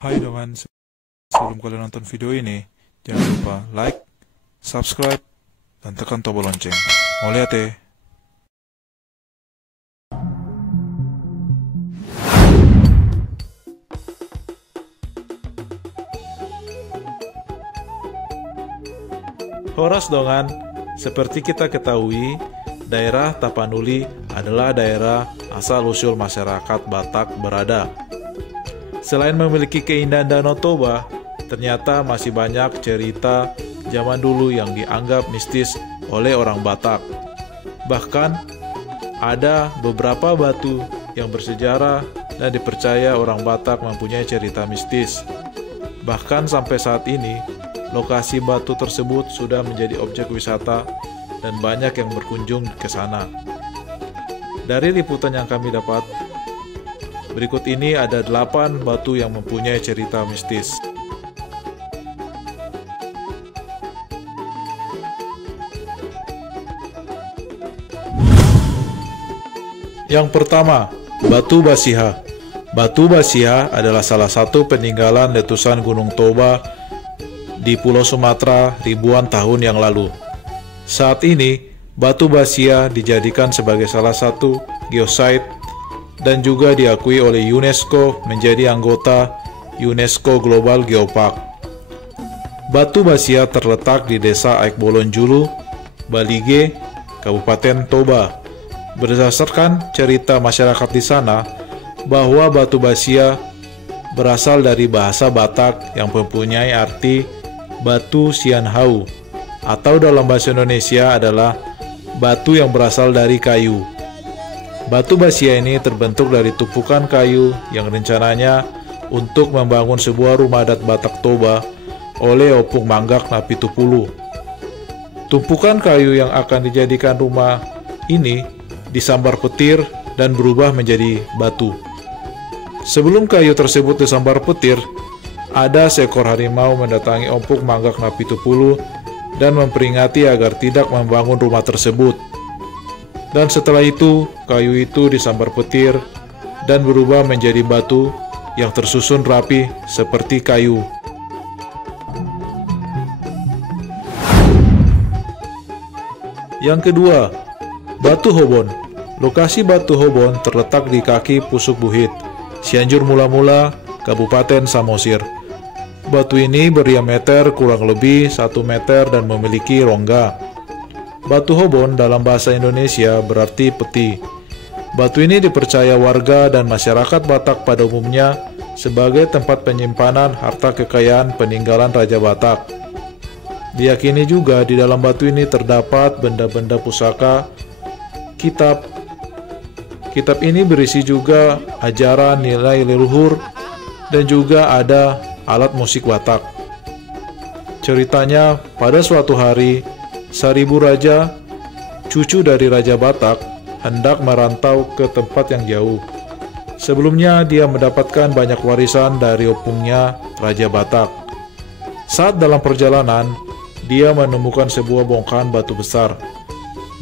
Hai teman, sebelum kalian nonton video ini, jangan lupa like, subscribe, dan tekan tombol lonceng. Mau lihat ya? Horas dongan, seperti kita ketahui, daerah Tapanuli adalah daerah asal-usul masyarakat Batak berada. Selain memiliki keindahan Danau Toba, ternyata masih banyak cerita zaman dulu yang dianggap mistis oleh orang Batak. Bahkan, ada beberapa batu yang bersejarah dan dipercaya orang Batak mempunyai cerita mistis. Bahkan sampai saat ini, lokasi batu tersebut sudah menjadi objek wisata dan banyak yang berkunjung ke sana. Dari liputan yang kami dapat, berikut ini ada 8 batu yang mempunyai cerita mistis. Yang pertama, Batu Basiha. Batu Basiha adalah salah satu peninggalan letusan Gunung Toba di Pulau Sumatera ribuan tahun yang lalu. Saat ini, Batu Basiha dijadikan sebagai salah satu geosite dan juga diakui oleh UNESCO menjadi anggota UNESCO Global Geopark. Batu Basiha terletak di Desa Aikbolon Julu, Balige, Kabupaten Toba. Berdasarkan cerita masyarakat di sana, bahwa Batu Basiha berasal dari bahasa Batak yang mempunyai arti batu sianhau, atau dalam bahasa Indonesia adalah batu yang berasal dari kayu. Batu Basiha ini terbentuk dari tumpukan kayu yang rencananya untuk membangun sebuah rumah adat Batak Toba oleh Opung Manggak Napitupulu. Tumpukan kayu yang akan dijadikan rumah ini disambar petir dan berubah menjadi batu. Sebelum kayu tersebut disambar petir, ada seekor harimau mendatangi Opung Manggak Napitupulu dan memperingati agar tidak membangun rumah tersebut. Dan setelah itu, kayu itu disambar petir dan berubah menjadi batu yang tersusun rapi seperti kayu. Yang kedua, Batu Hobon. Lokasi Batu Hobon terletak di kaki Pusuk Buhit, Cianjur Mula-Mula, Kabupaten Samosir. Batu ini berdiameter kurang lebih 1 meter dan memiliki rongga. Batu Hobon dalam bahasa Indonesia berarti peti. Batu ini dipercaya warga dan masyarakat Batak pada umumnya sebagai tempat penyimpanan harta kekayaan peninggalan Raja Batak. Diyakini juga di dalam batu ini terdapat benda-benda pusaka, kitab. Kitab ini berisi juga ajaran nilai leluhur dan juga ada alat musik Batak. Ceritanya, pada suatu hari, Saribu Raja, cucu dari Raja Batak, hendak merantau ke tempat yang jauh. Sebelumnya, dia mendapatkan banyak warisan dari opungnya Raja Batak. Saat dalam perjalanan, dia menemukan sebuah bongkahan batu besar.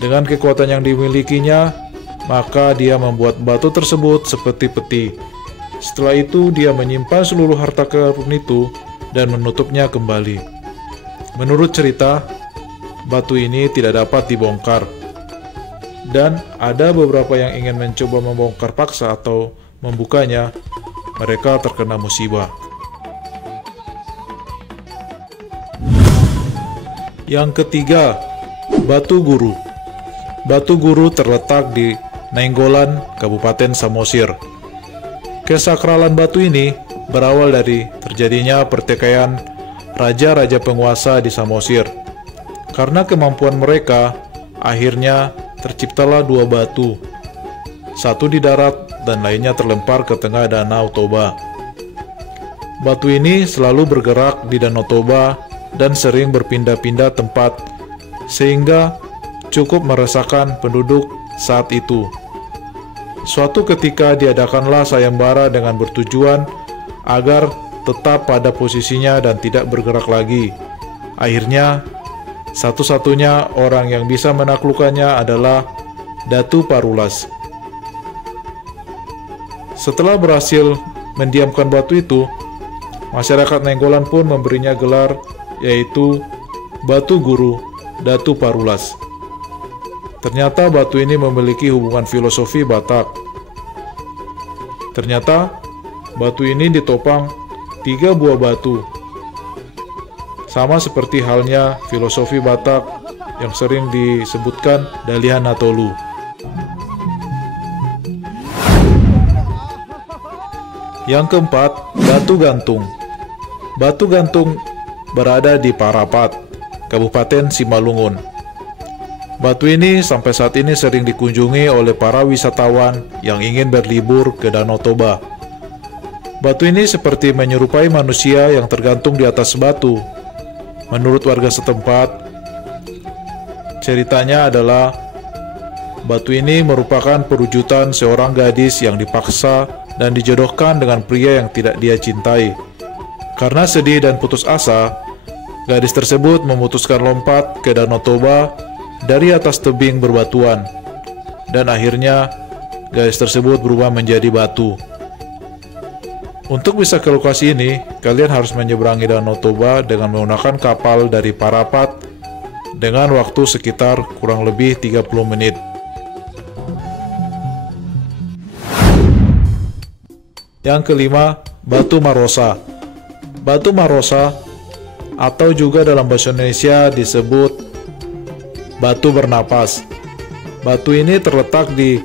Dengan kekuatan yang dimilikinya, maka dia membuat batu tersebut seperti peti. Setelah itu, dia menyimpan seluruh harta karun itu dan menutupnya kembali. Menurut cerita, batu ini tidak dapat dibongkar. Dan ada beberapa yang ingin mencoba membongkar paksa atau membukanya, mereka terkena musibah. Yang ketiga, Batu Guru. Batu Guru terletak di Nainggolan, Kabupaten Samosir. Kesakralan batu ini berawal dari terjadinya pertikaian raja-raja penguasa di Samosir. Karena kemampuan mereka, akhirnya terciptalah 2 batu. Satu di darat dan lainnya terlempar ke tengah Danau Toba. Batu ini selalu bergerak di Danau Toba dan sering berpindah-pindah tempat, sehingga cukup meresahkan penduduk saat itu. Suatu ketika diadakanlah sayembara dengan bertujuan agar tetap pada posisinya dan tidak bergerak lagi. Akhirnya, satu-satunya orang yang bisa menaklukkannya adalah Datu Parulas. Setelah berhasil mendiamkan batu itu, Masyarakat Nainggolan pun memberinya gelar yaitu Batu Guru Datu Parulas. Ternyata batu ini memiliki hubungan filosofi Batak. Ternyata batu ini ditopang 3 buah batu. Sama seperti halnya filosofi Batak yang sering disebutkan Dalihan Natolu. Yang keempat, Batu Gantung. Batu Gantung berada di Parapat, Kabupaten Simalungun. Batu ini sampai saat ini sering dikunjungi oleh para wisatawan yang ingin berlibur ke Danau Toba. Batu ini seperti menyerupai manusia yang tergantung di atas batu. Menurut warga setempat, ceritanya adalah batu ini merupakan perwujudan seorang gadis yang dipaksa dan dijodohkan dengan pria yang tidak dia cintai. Karena sedih dan putus asa, gadis tersebut memutuskan lompat ke Danau Toba dari atas tebing berbatuan, dan akhirnya gadis tersebut berubah menjadi batu. Untuk bisa ke lokasi ini, kalian harus menyeberangi Danau Toba dengan menggunakan kapal dari Parapat dengan waktu sekitar kurang lebih 30 menit. Yang kelima, Batu Marosa. Batu Marosa atau juga dalam bahasa Indonesia disebut Batu Bernapas. Batu ini terletak di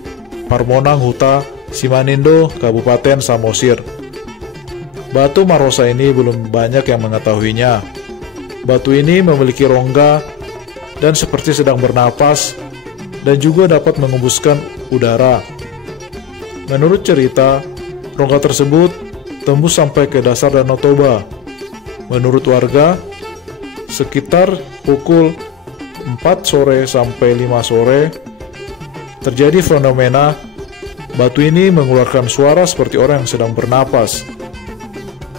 Parmonang Huta, Simanindo, Kabupaten Samosir. Batu Marosa ini belum banyak yang mengetahuinya. Batu ini memiliki rongga dan seperti sedang bernapas dan juga dapat mengembuskan udara. Menurut cerita, rongga tersebut tembus sampai ke dasar Danau Toba. Menurut warga, sekitar pukul 4 sore sampai 5 sore terjadi fenomena batu ini mengeluarkan suara seperti orang yang sedang bernapas.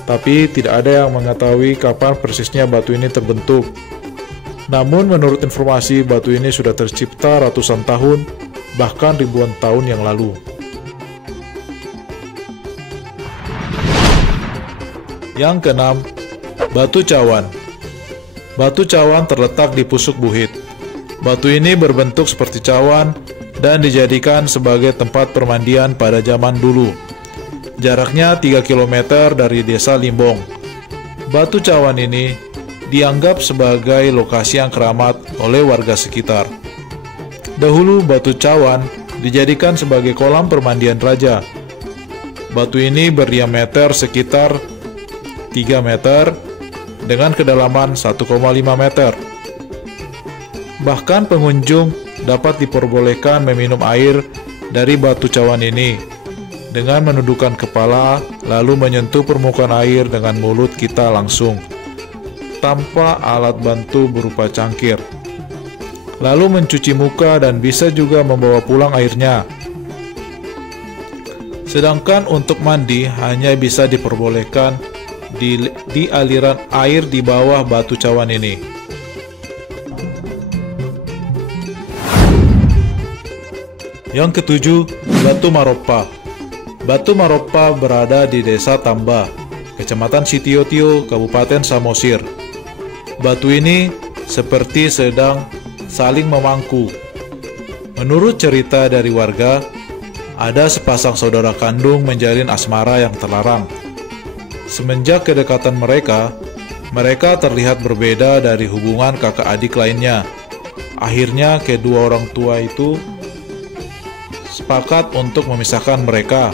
Tapi tidak ada yang mengetahui kapan persisnya batu ini terbentuk. Namun menurut informasi, batu ini sudah tercipta ratusan tahun, bahkan ribuan tahun yang lalu. Yang keenam, Batu Cawan. Batu cawan terletak di Pusuk Buhit. Batu ini berbentuk seperti cawan dan dijadikan sebagai tempat permandian pada zaman dulu. Jaraknya 3 km dari desa Limbong. Batu cawan ini dianggap sebagai lokasi yang keramat oleh warga sekitar. Dahulu batu cawan dijadikan sebagai kolam permandian raja. Batu ini berdiameter sekitar 3 meter dengan kedalaman 1,5 meter. Bahkan pengunjung dapat diperbolehkan meminum air dari batu cawan ini dengan menundukkan kepala lalu menyentuh permukaan air dengan mulut kita langsung tanpa alat bantu berupa cangkir. Lalu mencuci muka dan bisa juga membawa pulang airnya. Sedangkan untuk mandi hanya bisa diperbolehkan di aliran air di bawah batu cawan ini. Yang ketujuh, Batu Maropa. Batu Maropa berada di Desa Tamba, Kecamatan Sitiotio, Kabupaten Samosir. Batu ini seperti sedang saling memangku. Menurut cerita dari warga, ada sepasang saudara kandung menjalin asmara yang terlarang. Semenjak kedekatan mereka terlihat berbeda dari hubungan kakak adik lainnya. Akhirnya kedua orang tua itu sepakat untuk memisahkan mereka.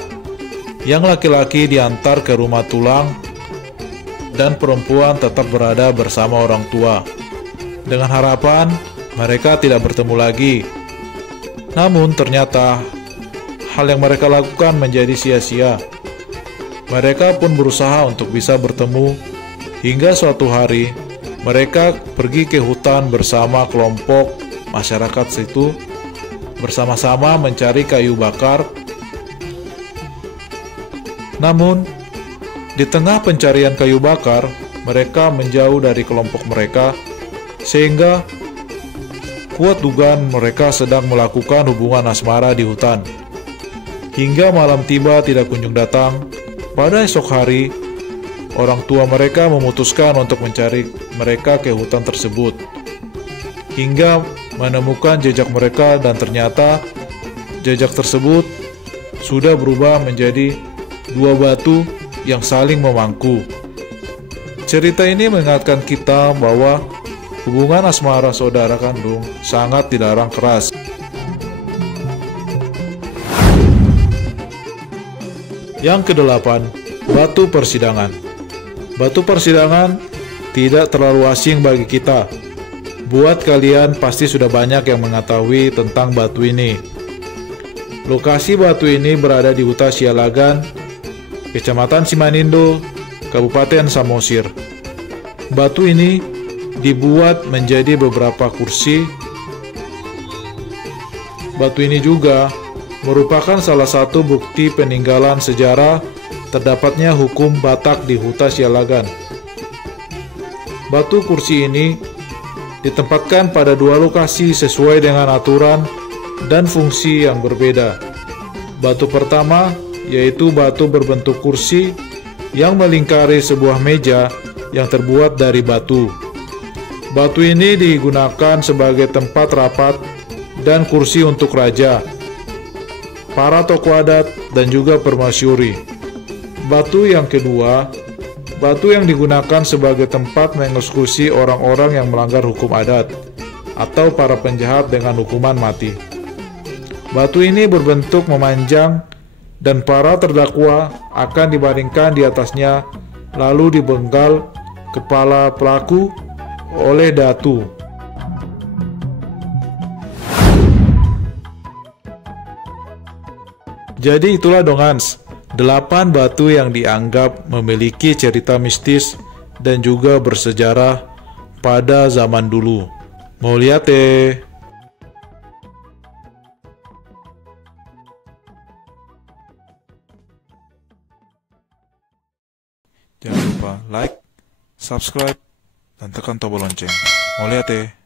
Yang laki-laki diantar ke rumah tulang dan perempuan tetap berada bersama orang tua, dengan harapan mereka tidak bertemu lagi. Namun ternyata hal yang mereka lakukan menjadi sia-sia. Mereka pun berusaha untuk bisa bertemu, hingga suatu hari mereka pergi ke hutan bersama kelompok masyarakat situ, bersama-sama mencari kayu bakar. Namun, di tengah pencarian kayu bakar, mereka menjauh dari kelompok mereka, sehingga kuat dugaan mereka sedang melakukan hubungan asmara di hutan. Hingga malam tiba tidak kunjung datang. Pada esok hari, orang tua mereka memutuskan untuk mencari mereka ke hutan tersebut, hingga menemukan jejak mereka dan ternyata jejak tersebut sudah berubah menjadi dua batu yang saling memangku. Cerita ini mengingatkan kita bahwa hubungan asmara saudara kandung sangat dilarang keras. Yang kedelapan, batu persidangan. Batu persidangan tidak terlalu asing bagi kita. Buat kalian pasti sudah banyak yang mengetahui tentang batu ini. Lokasi batu ini berada di Huta Sialagan, Kecamatan Simanindo, Kabupaten Samosir. Batu ini dibuat menjadi beberapa kursi. Batu ini juga merupakan salah satu bukti peninggalan sejarah terdapatnya hukum Batak di Huta Sialagan. Batu kursi ini ditempatkan pada dua lokasi sesuai dengan aturan dan fungsi yang berbeda. Batu pertama yaitu batu berbentuk kursi yang melingkari sebuah meja yang terbuat dari batu. Batu ini digunakan sebagai tempat rapat dan kursi untuk raja, para tokoh adat, dan juga permasyuri. Batu yang kedua, batu yang digunakan sebagai tempat mengeksekusi orang-orang yang melanggar hukum adat atau para penjahat dengan hukuman mati. Batu ini berbentuk memanjang dan para terdakwa akan dibaringkan di atasnya lalu dibenggal kepala pelaku oleh datu. Jadi itulah Dongans, 8 batu yang dianggap memiliki cerita mistis dan juga bersejarah pada zaman dulu. Mau lihat deh? Jangan lupa like, subscribe, dan tekan tombol lonceng. Mau lihat deh?